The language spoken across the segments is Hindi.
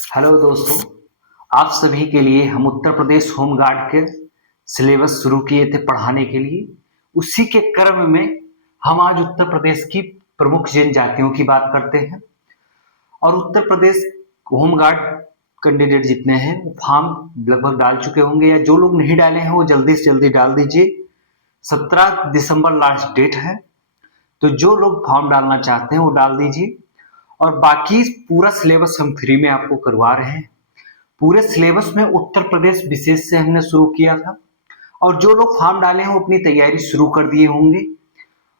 हेलो दोस्तों, आप सभी के लिए हम उत्तर प्रदेश होम गार्ड के सिलेबस शुरू किए थे पढ़ाने के लिए। उसी के क्रम में हम आज उत्तर प्रदेश की प्रमुख जनजातियों की बात करते हैं। और Uttar Pradesh home guard candidate जितने हैं वो फॉर्म लगभग डाल चुके होंगे, या जो लोग नहीं डाले हैं वो जल्दी से जल्दी डाल दीजिए। 17 दिसंबर लास्ट डेट है, तो जो लोग फॉर्म डालना चाहते हैं वो डाल दीजिए। और बाकी पूरा सिलेबस हम फ्री में आपको करवा रहे हैं। पूरे सिलेबस में उत्तर प्रदेश विशेष से हमने शुरू किया था, और जो लोग फॉर्म डाले हैं वो अपनी तैयारी शुरू कर दिए होंगे,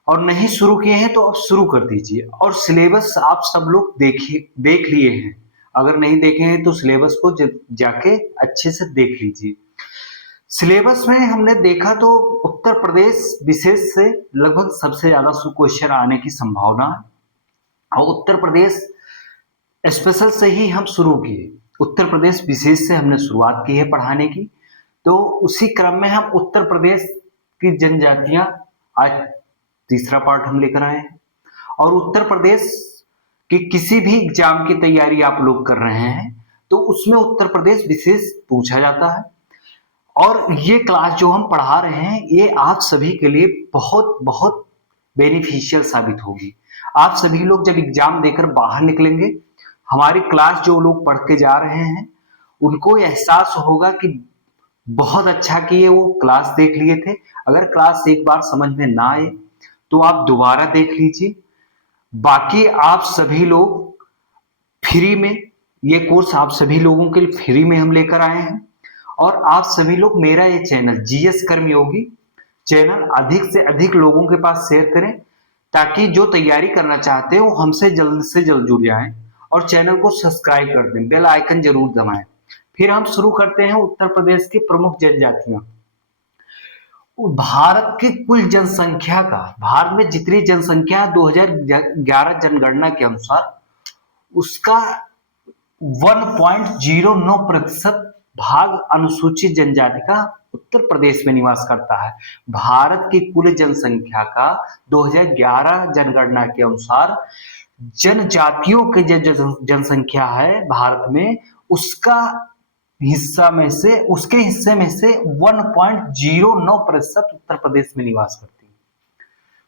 और नहीं शुरू किए हैं तो अब शुरू कर दीजिए। और सिलेबस आप सब लोग देख लिए हैं। अगर नहीं देखे हैं तो सिलेबस को जाके अच्छे से देख लीजिए। सिलेबस में हमने देखा तो उत्तर प्रदेश विशेष से लगभग सबसे ज्यादा क्वेश्चन आने की संभावना है, और उत्तर प्रदेश स्पेशल से ही हम शुरू किए। उत्तर प्रदेश विशेष से हमने शुरुआत की है पढ़ाने की। तो उसी क्रम में हम उत्तर प्रदेश की जनजातियां आज तीसरा पार्ट हम लेकर आए हैं। और उत्तर प्रदेश के किसी भी एग्जाम की तैयारी आप लोग कर रहे हैं तो उसमें उत्तर प्रदेश विशेष पूछा जाता है। और ये क्लास जो हम पढ़ा रहे हैं ये आप सभी के लिए बहुत बहुत बेनिफिशियल साबित होगी। आप सभी लोग जब एग्जाम देकर बाहर निकलेंगे, हमारी क्लास जो लोग पढ़ के जा रहे हैं उनको एहसास होगा कि बहुत अच्छा किए वो क्लास देख लिए थे। अगर क्लास एक बार समझ में ना आए तो आप दोबारा देख लीजिए। बाकी आप सभी लोग फ्री में, ये कोर्स आप सभी लोगों के लिए फ्री में हम लेकर आए हैं। और आप सभी लोग मेरा ये चैनल जीएस कर्मयोगी चैनल अधिक से अधिक लोगों के पास शेयर करें, ताकि जो तैयारी करना चाहते हैं वो हमसे जल्द से जल्द जुड़ जाएं। और चैनल को सब्सक्राइब कर दें, बेल आइकन जरूर दबाएं। फिर हम शुरू करते हैं उत्तर प्रदेश की प्रमुख जनजातियां। भारत की कुल जनसंख्या का, भारत में जितनी जनसंख्या 2011 जनगणना के अनुसार उसका 1.09% भाग अनुसूचित जनजाति का उत्तर प्रदेश में निवास करता है। भारत की कुल जनसंख्या का 2011 जनगणना के अनुसार जनजातियों की जो जनसंख्या है भारत में, उसके हिस्से में से 1.09% उत्तर प्रदेश में निवास करती है।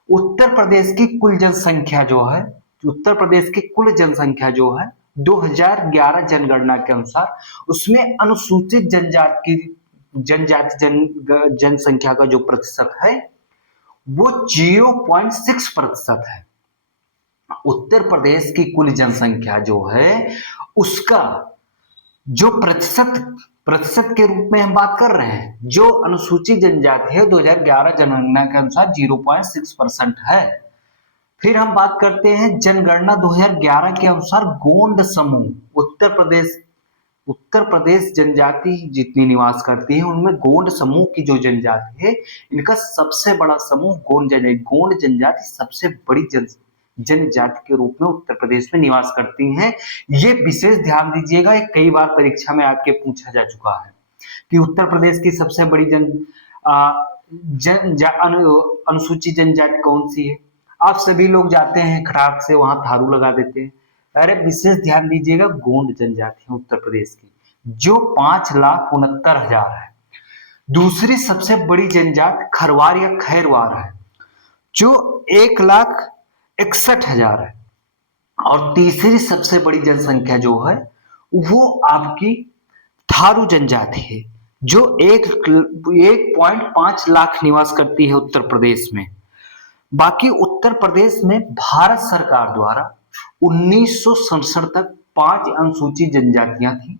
उत्तर प्रदेश की कुल जनसंख्या जो है, उत्तर प्रदेश की कुल जनसंख्या जो है 2011 जनगणना के अनुसार, उसमें अनुसूचित जनसंख्या का जो प्रतिशत है वो 0.6% है। उत्तर प्रदेश की कुल जनसंख्या जो है उसका जो प्रतिशत के रूप में हम बात कर रहे हैं, जो अनुसूचित जनजाति है 2011 जनगणना के अनुसार 0.6% है। फिर हम बात करते हैं जनगणना 2011 के अनुसार गोंड समूह, उत्तर प्रदेश जनजाति जितनी निवास करती है उनमें गोंड समूह की जो जनजाति है, इनका सबसे बड़ा समूह गोंड जनजाति सबसे बड़ी जनजाति के रूप में उत्तर प्रदेश में निवास करती हैं। ये विशेष ध्यान दीजिएगा, ये कई बार परीक्षा में आपके पूछा जा चुका है कि उत्तर प्रदेश की सबसे बड़ी अनुसूचित जनजाति कौन सी है। आप सभी लोग जाते हैं खटाक से वहां थारू लगा देते हैं। अरे विशेष ध्यान दीजिएगा, गोंड जनजाति है उत्तर प्रदेश की, जो 5,69,000 है। दूसरी सबसे बड़ी जनजाति खरवार या खैरवार है, जो 1,61,000 है। और तीसरी सबसे बड़ी जनसंख्या जो है वो आपकी थारू जनजाति है, जो 1.5 लाख निवास करती है उत्तर प्रदेश में। बाकी उत्तर प्रदेश में भारत सरकार द्वारा 1967 तक 5 अनुसूचित जनजातियां थी।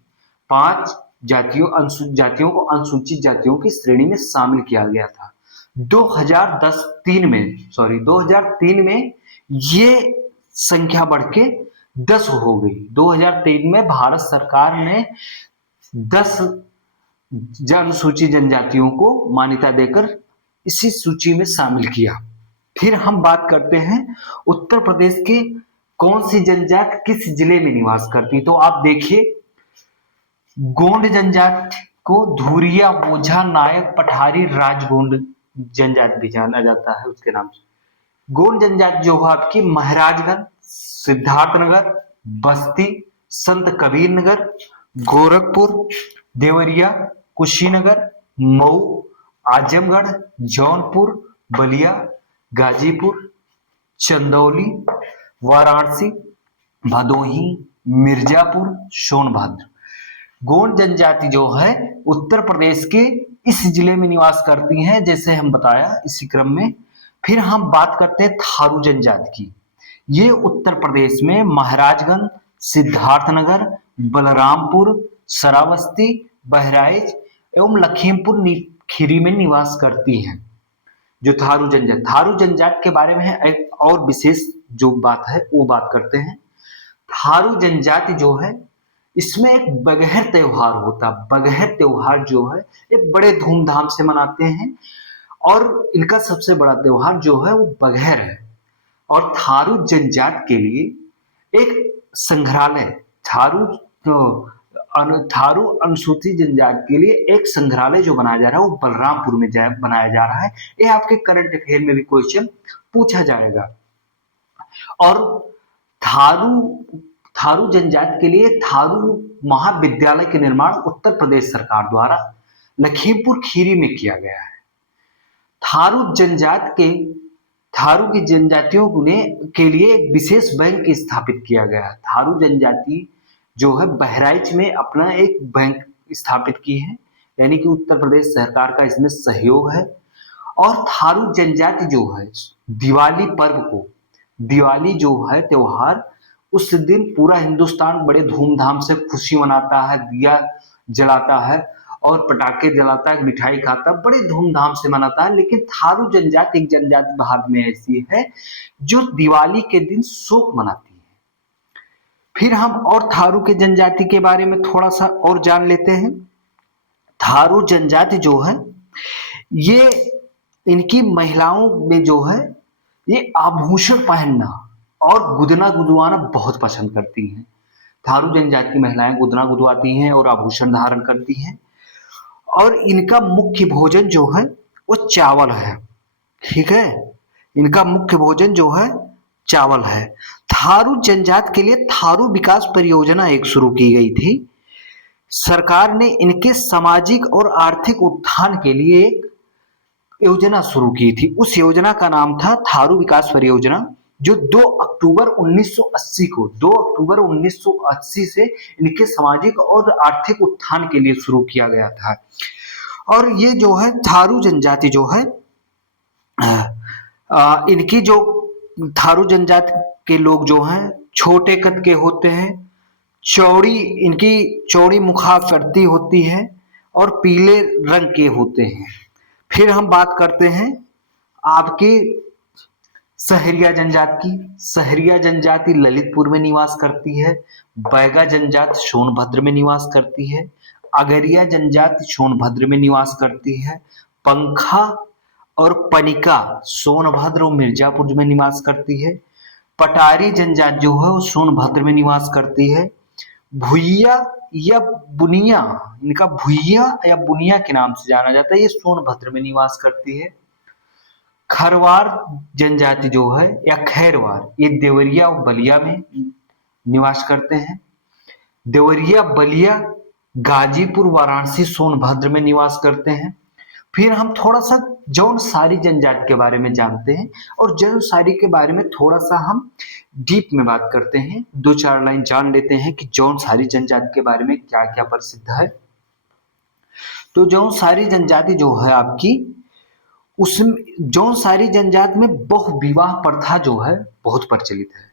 5 जातियों को अनुसूचित जातियों की श्रेणी में शामिल किया गया था। 2003 में ये संख्या बढ़ के 10 हो गई। 2003 में भारत सरकार ने 10 अनुसूचित जनजातियों को मान्यता देकर इसी सूची में शामिल किया। फिर हम बात करते हैं उत्तर प्रदेश के कौन सी जनजाति किस जिले में निवास करती। तो आप देखिए, गोंड जनजाति को धुरिया, ओझा, नायक, पठारी, राजगोंड जनजाति भी जाना जाता है उसके नाम से। गोंड जनजाति जो है आपकी महाराजगंज, सिद्धार्थनगर, बस्ती, संत कबीर नगर, गोरखपुर, देवरिया, कुशीनगर, मऊ, आजमगढ़, जौनपुर, बलिया, गाजीपुर, चंदौली, वाराणसी, भदोही, मिर्जापुर, सोनभद्र। गोंड जनजाति जो है उत्तर प्रदेश के इस जिले में निवास करती हैं, जैसे हम बताया इसी क्रम में। फिर हम बात करते हैं थारू जनजाति की। ये उत्तर प्रदेश में महाराजगंज, सिद्धार्थनगर, बलरामपुर, श्रावस्ती, बहराइच एवं लखीमपुर खीरी में निवास करती हैं। जो थारू जनजाति के बारे में है एक और विशेष जो बात है वो बात करते हैं। थारू जनजाति जो है इसमें एक बगहर त्योहार होता है। बगहर त्योहार जो है एक बड़े धूमधाम से मनाते हैं और इनका सबसे बड़ा त्योहार जो है वो बगहर है। और थारू जनजाति के लिए एक संग्रहालय, थारू अनुसूचित जनजाति के लिए एक संग्रहालय जो बनाया जा रहा है वो बलरामपुर में बनाया जा रहा है। ये आपके करंट अफेयर में भी क्वेश्चन पूछा जाएगा। और थारू जनजाति के लिए थारू महाविद्यालय के निर्माण उत्तर प्रदेश सरकार द्वारा लखीमपुर खीरी में किया गया है। थारू की जनजातियों के लिए एक विशेष बैंक स्थापित किया गया है। थारू जनजाति जो है बहराइच में अपना एक बैंक स्थापित की है, यानी कि उत्तर प्रदेश सरकार का इसमें सहयोग है। और थारू जनजाति जो है दिवाली पर्व को, दिवाली जो है त्योहार, उस दिन पूरा हिंदुस्तान बड़े धूमधाम से खुशी मनाता है, दिया जलाता है और पटाखे जलाता है, मिठाई खाता है, बड़े धूमधाम से मनाता है। लेकिन थारू जनजाति एक जनजाति भारत में ऐसी है जो दिवाली के दिन शोक मनाती है। फिर हम और थारू के जनजाति के बारे में थोड़ा सा और जान लेते हैं। थारू जनजाति जो है ये इनकी महिलाओं में जो है ये आभूषण पहनना और गुदना गुदवाना बहुत पसंद करती हैं। थारू जनजाति की महिलाएं गुदना गुदवाती हैं और आभूषण धारण करती हैं। और इनका मुख्य भोजन जो है वो चावल है। ठीक है, इनका मुख्य भोजन जो है चावल है। थारू जनजाति के लिए थारू विकास परियोजना एक शुरू की गई थी। सरकार ने इनके सामाजिक और आर्थिक उत्थान के लिए एक योजना शुरू की थी। उस योजना का नाम था थारू विकास परियोजना, जो 2 अक्टूबर 1980 से इनके सामाजिक और आर्थिक उत्थान के लिए शुरू किया गया था। और ये जो है थारू जनजाति जो है इनकी जो थारू जनजाति के लोग जो हैं छोटे कद के होते हैं, इनकी चौड़ी मुखाकृति होती है और पीले रंग के होते हैं। फिर हम बात करते हैं आपकी सहरिया जनजाति की। सहरिया जनजाति ललितपुर में निवास करती है। बैगा जनजाति सोनभद्र में निवास करती है। अगरिया जनजाति सोनभद्र में निवास करती है। पंखा और पनिका सोनभद्र और मिर्जापुर में निवास करती है। पटारी जनजाति जो है वो सोनभद्र में निवास करती है। भुइया या बुनिया, इनका भुइया या बुनिया के नाम से जाना जाता है, ये सोनभद्र में निवास करती है। खरवार जनजाति जो है या खैरवार, ये देवरिया और बलिया में निवास करते हैं। देवरिया, बलिया, गाजीपुर, वाराणसी, सोनभद्र में निवास करते हैं। फिर हम थोड़ा सा जौनसारी जनजाति के बारे में जानते हैं और जौनसारी के बारे में थोड़ा सा हम डीप में बात करते हैं। 2-4 लाइन जान लेते हैं कि जौनसारी जनजाति के बारे में क्या क्या प्रसिद्ध है। तो जौनसारी जनजाति जो है आपकी, उसमें जौनसारी जनजाति में बहुविवाह प्रथा जो है बहुत प्रचलित है।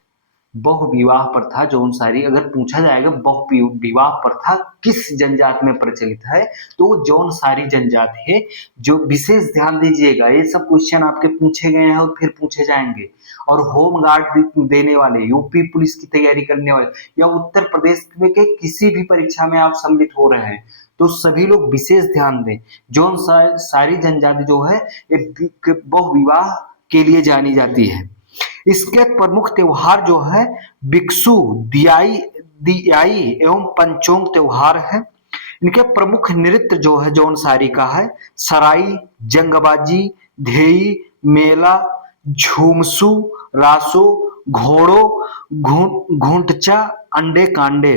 बहुविवाह प्रथा जौनसारी, अगर पूछा जाएगा बहुविवाह प्रथा किस जनजाति में प्रचलित है, तो वो जौनसारी जनजाति है। जो विशेष ध्यान दीजिएगा, ये सब क्वेश्चन आपके पूछे गए हैं और फिर पूछे जाएंगे। और होम गार्ड देने वाले, यूपी पुलिस की तैयारी करने वाले या उत्तर प्रदेश में के किसी भी परीक्षा में आप सम्मिलित हो रहे हैं तो सभी लोग विशेष ध्यान दें। जौनसारी जनजाति जो है ये बहुविवाह के लिए जानी जाती है। इसके प्रमुख त्योहार जो है बिक्सु, दियाई एवं पंचोंग त्योहार है। इनके प्रमुख नृत्य जो है जौनसारी का है सराई, जंगबाजी, धेई, मेला, झूमसू, रासो, घोड़ो घूंटचा अंडे कांडे।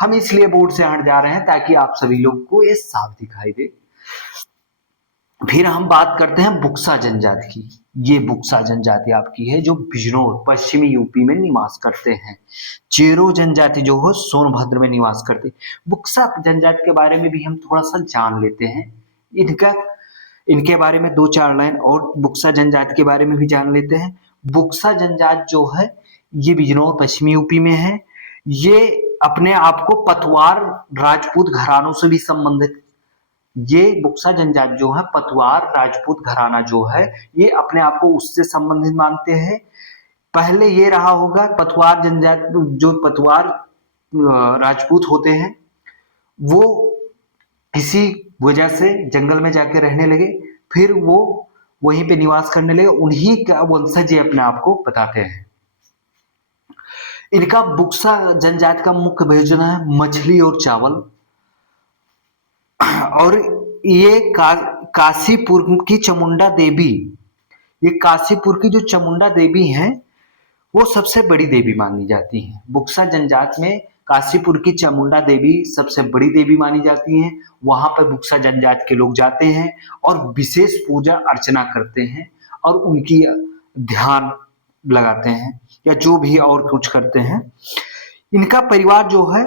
हम इसलिए बोर्ड से हट जा रहे हैं ताकि आप सभी लोग को ये साफ दिखाई दे। फिर हम बात करते हैं बुक्सा जनजाति की। ये बुक्सा जनजाति आपकी है जो बिजनौर पश्चिमी यूपी में निवास करते हैं। चेरो जनजाति जो हो सोनभद्र में निवास करते हैं। बुक्सा जनजाति के बारे में भी हम थोड़ा सा जान लेते हैं। इनके बारे में 2-4 लाइन और बुक्सा जनजाति के बारे में भी जान लेते हैं। बुक्सा जनजाति जो है ये बिजनौर पश्चिमी यूपी में है। ये अपने आप को पतवार राजपूत घरानों से भी संबंधित, ये बुक्सा जनजाति जो है पतवार राजपूत घराना जो है ये अपने आप को उससे संबंधित मानते हैं। पहले ये रहा होगा पतवार जनजाति, जो पतवार राजपूत होते हैं वो इसी वजह से जंगल में जाके रहने लगे, फिर वो वहीं पे निवास करने लगे, उन्हीं का वंशज ये अपने आप को बताते हैं। इनका बुक्सा जनजाति का मुख्य भोजन है मछली और चावल। और ये काशीपुर की चामुंडा देवी, ये काशीपुर की जो चामुंडा देवी हैं वो सबसे बड़ी देवी मानी जाती हैं। बुक्सा जनजाति में काशीपुर की चामुंडा देवी सबसे बड़ी देवी मानी जाती हैं। वहां पर बुक्सा जनजाति के लोग जाते हैं और विशेष पूजा अर्चना करते हैं और उनकी ध्यान लगाते हैं या जो भी और कुछ करते हैं। इनका परिवार जो है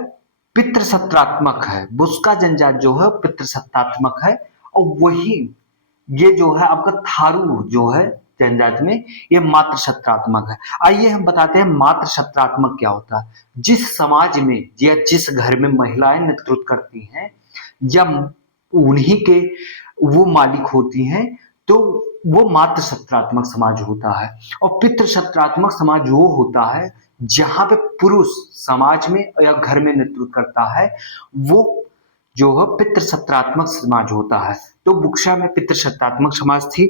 पितृसत्तात्मक है। बुक्सा जनजाति जो है पितृसत्तात्मक है और वही ये जो है आपका थारू जो है जनजाति में ये मातृसत्तात्मक है। आइए हम बताते हैं मातृसत्तात्मक क्या होता है। जिस समाज में या जिस घर में महिलाएं नेतृत्व करती हैं या उन्हीं के वो मालिक होती हैं तो वो मातृसत्तात्मक समाज होता है। और पितृसत्तात्मक समाज वो होता है जहां पे पुरुष समाज में या घर में नेतृत्व करता है, वो जो है पितृसत्तात्मक समाज होता है। तो बुक्सा में पितृसत्तात्मक समाज थी।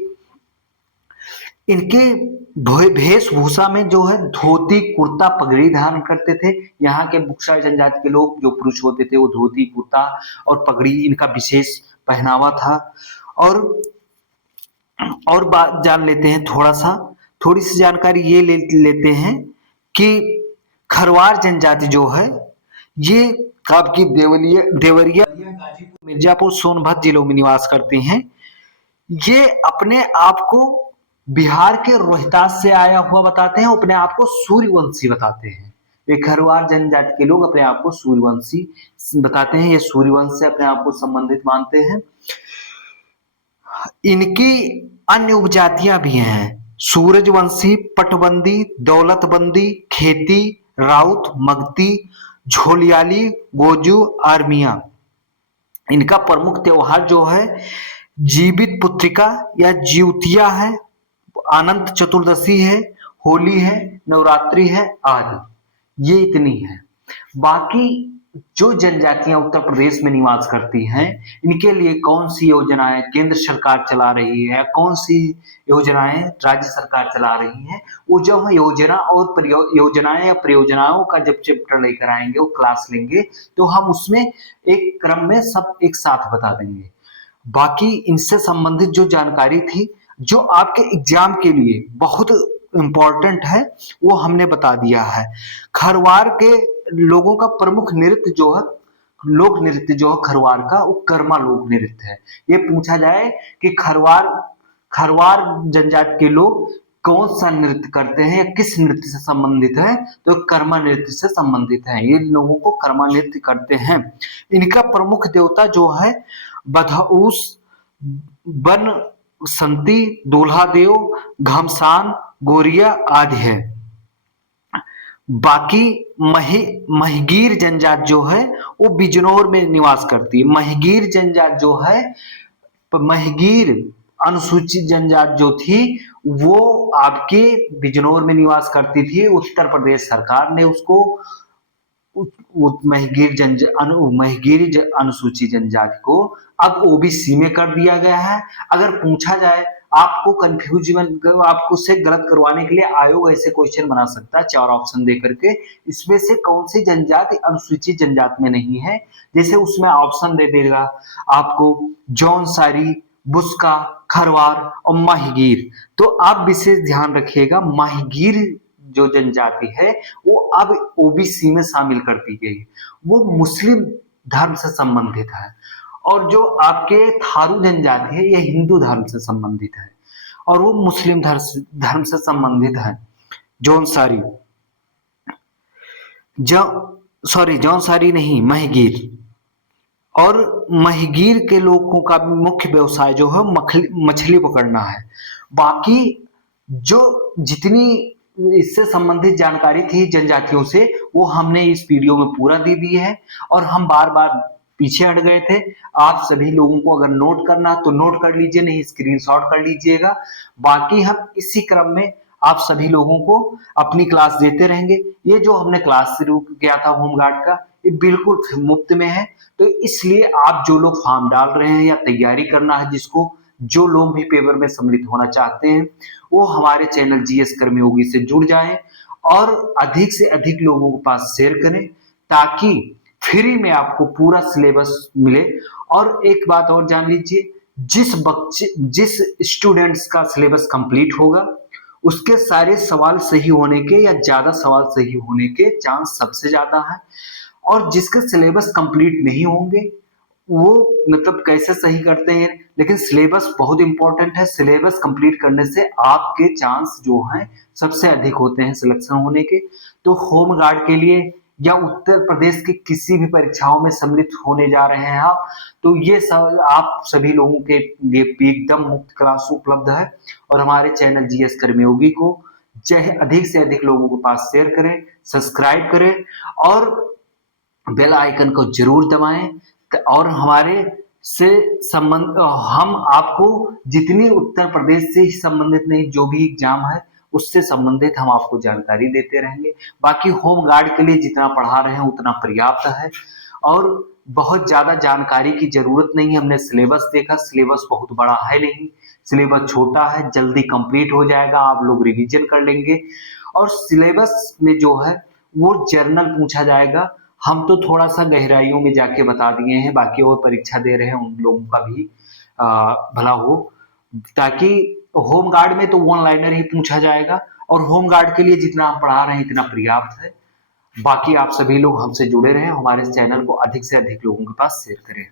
इनके वेशभूषा में जो है धोती कुर्ता पगड़ी धारण करते थे। यहाँ के बुक्सा जनजाति के लोग जो पुरुष होते थे वो धोती कुर्ता और पगड़ी इनका विशेष पहनावा था। और बात जान लेते हैं थोड़ी सी जानकारी ये लेते हैं कि खरवार जनजाति जो है ये आपकी देवरिया गाजीपुर मिर्जापुर सोनभद्र जिलों में निवास करती हैं। ये अपने आप को बिहार के रोहतास से आया हुआ बताते हैं, अपने आप को सूर्यवंशी बताते हैं। ये खरवार जनजाति के लोग अपने आप को सूर्यवंशी बताते हैं, ये सूर्यवंश से अपने आप को संबंधित मानते हैं। इनकी अन्य उपजातियां भी हैं सूरजवंशी, पटबंदी, दौलतबंदी, खेती, राउत, मगती, झोलियाली, गोजू, आर्मिया। इनका प्रमुख त्योहार जो है जीवित पुत्रिका या जीवतिया है, अनंत चतुर्दशी है, होली है, नवरात्रि है आदि। ये इतनी है। बाकी जो जनजातियां उत्तर प्रदेश में निवास करती हैं इनके लिए कौन सी योजनाएं केंद्र सरकार चला रही है, कौन सी योजनाएं राज्य सरकार चला रही है, वो जो हम योजना और योजनाएं या परियोजनाओं का जब चैप्टर लेकर आएंगे, वो क्लास लेंगे तो हम उसमें एक क्रम में सब एक साथ बता देंगे। बाकी इनसे संबंधित जो जानकारी थी जो आपके एग्जाम के लिए बहुत इंपॉर्टेंट है वो हमने बता दिया है। खरवार के लोगों का प्रमुख नृत्य जो है, लोक नृत्य जो है खरवार का, वो कर्मा लोक नृत्य है। ये पूछा जाए कि खरवार जनजाति के लोग कौन सा नृत्य करते हैं या किस नृत्य से संबंधित है, तो कर्मा नृत्य से संबंधित है। ये लोगों को कर्मा नृत्य करते हैं। इनका प्रमुख देवता जो है बधऊस, बन संती, दूल्हा देव, घमसान, गोरिया आदि है। बाकी महिगीर जनजाति जो है वो बिजनौर में निवास करती है। महिगीर जनजाति जो है, महिगीर अनुसूचित जनजाति जो थी वो आपके बिजनौर में निवास करती थी। उत्तर प्रदेश सरकार ने उसको महिगीर अनुसूचित जनजाति को अब ओबीसी में कर दिया गया है। अगर पूछा जाए आपको आपको से गलत करवाने के लिए आयोग ऐसे क्वेश्चन बना सकता है 4 ऑप्शन दे करके, इसमें से कौन सी जनजाति अनुसूचित जनजाति में नहीं है। जैसे उसमें ऑप्शन दे देगा आपको जौनसारी, बुस्का, खरवार और माहीगीर। तो आप विशेष ध्यान रखिएगा, माहीगीर जो जनजाति है वो अब ओबीसी में शामिल कर दी गई, वो मुस्लिम धर्म से संबंधित है। और जो आपके थारू जनजाति है यह हिंदू धर्म से संबंधित है और वो मुस्लिम धर्म से संबंधित है। जौनसारी जौनसारी नहीं, महगीर। और महगीर के लोगों का मुख्य व्यवसाय जो है मछली पकड़ना है। बाकी जो जितनी इससे संबंधित जानकारी थी जनजातियों से वो हमने इस वीडियो में पूरा दे दी है और हम बार बार पीछे हट गए थे। आप सभी लोगों को अगर नोट करना तो नोट कर लीजिए, नहीं स्क्रीनशॉट कर लीजिएगा। बाकी हम इसी क्रम में आप सभी लोगों को अपनी क्लास देते रहेंगे। ये जो हमने क्लास शुरू किया था होमगार्ड का, ये बिल्कुल मुफ्त में है। तो इसलिए आप जो लोग फॉर्म डाल रहे हैं या तैयारी करना है, जिसको जो लोग भी पेपर में सम्मिलित होना चाहते हैं, वो हमारे चैनल जीएस कर्मी योगी से जुड़ जाएं और अधिक से अधिक लोगों के पास शेयर करें ताकि फ्री में आपको पूरा सिलेबस मिले। और एक बात और जान लीजिए, जिस स्टूडेंट्स का सिलेबस कंप्लीट होगा उसके सारे सवाल सही होने के या ज्यादा सवाल सही होने के चांस सबसे ज्यादा है। और जिसके सिलेबस कंप्लीट नहीं होंगे वो मतलब कैसे सही करते हैं, लेकिन सिलेबस बहुत इंपॉर्टेंट है। सिलेबस कंप्लीट करने से आपके चांस जो हैं सबसे अधिक होते हैं सिलेक्शन होने के। तो होम गार्ड के लिए या उत्तर प्रदेश की किसी भी परीक्षाओं में सम्मिलित होने जा रहे हैं आप, तो ये सब आप सभी लोगों के लिए एकदम मुफ्त क्लास उपलब्ध है। और हमारे चैनल जीएस कर्मी योगी को अधिक से अधिक लोगों के पास शेयर करें, सब्सक्राइब करें और बेल आइकन को जरूर दबाएं। और हमारे से संबंध हम आपको जितनी उत्तर प्रदेश से ही संबंधित नहीं, जो भी एग्जाम है उससे संबंधित हम आपको जानकारी देते रहेंगे। बाकी होम गार्ड के लिए जितना पढ़ा रहे हैं उतना पर्याप्त है और बहुत ज्यादा जानकारी की जरूरत नहीं है। हमने सिलेबस देखा, सिलेबस बहुत बड़ा है नहीं, सिलेबस छोटा है, जल्दी कंप्लीट हो जाएगा, आप लोग रिवीजन कर लेंगे। और सिलेबस में जो है वो जर्नल पूछा जाएगा। हम तो थोड़ा सा गहराइयों में जाके बता दिए हैं, बाकी और परीक्षा दे रहे हैं उन लोगों का भी भला हो, ताकि होम गार्ड में तो वन लाइनर ही पूछा जाएगा और होम गार्ड के लिए जितना हम पढ़ा रहे हैं इतना पर्याप्त है। बाकी आप सभी लोग हमसे जुड़े रहें, हमारे चैनल को अधिक से अधिक लोगों के पास शेयर करें।